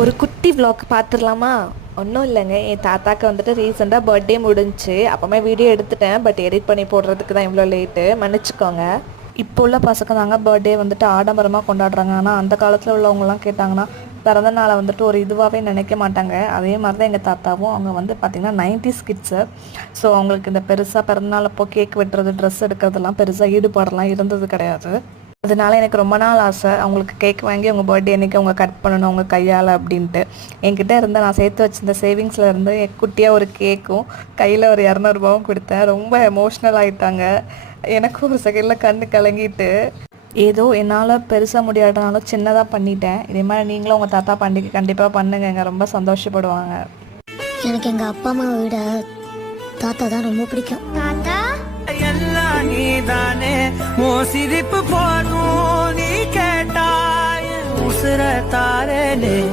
ஒரு குட்டி vlog பார்த்துடலாமா? ஒன்றும் இல்லைங்க, என் தாத்தாக்கு வந்துட்டு ரீசெண்டாக பர்த்டே முடிஞ்சுச்சு. அப்போமே வீடியோ எடுத்துட்டேன், பட் எடிட் பண்ணி போடுறதுக்கு தான் இவ்வளோ லேட்டு, மன்னிச்சுக்கோங்க. இப்போ உள்ள பசங்க தாங்க பர்த்டே வந்துட்டு ஆடம்பரமாக கொண்டாடுறாங்க. ஆனால் அந்த காலத்தில் உள்ளவங்கலாம் கேட்டாங்கன்னா பிறந்த நாளை வந்துட்டு ஒரு இதுவாகவே நினைக்க மாட்டாங்க. அதே மாதிரி தான் எங்கள் தாத்தாவும். அவங்க வந்து பார்த்திங்கன்னா 90s கிட்ஸு. ஸோ அவங்களுக்கு இந்த பெருசாக பிறந்தநாள் அப்போ கேக் வெட்டுறது, ட்ரெஸ் எடுக்கிறதுலாம் பெருசாக ஈடுபாடெல்லாம் இருந்தது கிடையாது. அதனால எனக்கு ரொம்ப நாள் ஆசை அவங்களுக்கு கேக் வாங்கி அவங்க பர்த்டே அன்றைக்கி அவங்க கட் பண்ணணும் அவங்க கையால் அப்படின்ட்டு. என்கிட்ட இருந்த நான் சேர்த்து வச்சிருந்த சேவிங்ஸில் இருந்து குட்டியாக ஒரு கேக்கும் கையில் ஒரு 200 ரூபாவும் கொடுத்தேன். ரொம்ப எமோஷ்னல் ஆகிட்டாங்க. எனக்கும் ஒரு செகண்டில் கண்ணு கலங்கிட்டு, ஏதோ என்னால் பெருசாக முடியாதனாலும் சின்னதாக பண்ணிட்டேன். இதே மாதிரி நீங்களும் உங்கள் தாத்தா பண்டிகை கண்டிப்பாக பண்ணுங்க, ரொம்ப சந்தோஷப்படுவாங்க. எனக்கு எங்கள் அப்பா அம்மாவை விட தாத்தா தான் ரொம்ப பிடிக்கும். தாத்தா எல்லாம் நீதானே, ஓ சிரிப்பு போதும், நீ கேட்டாய் உசுர தாரே.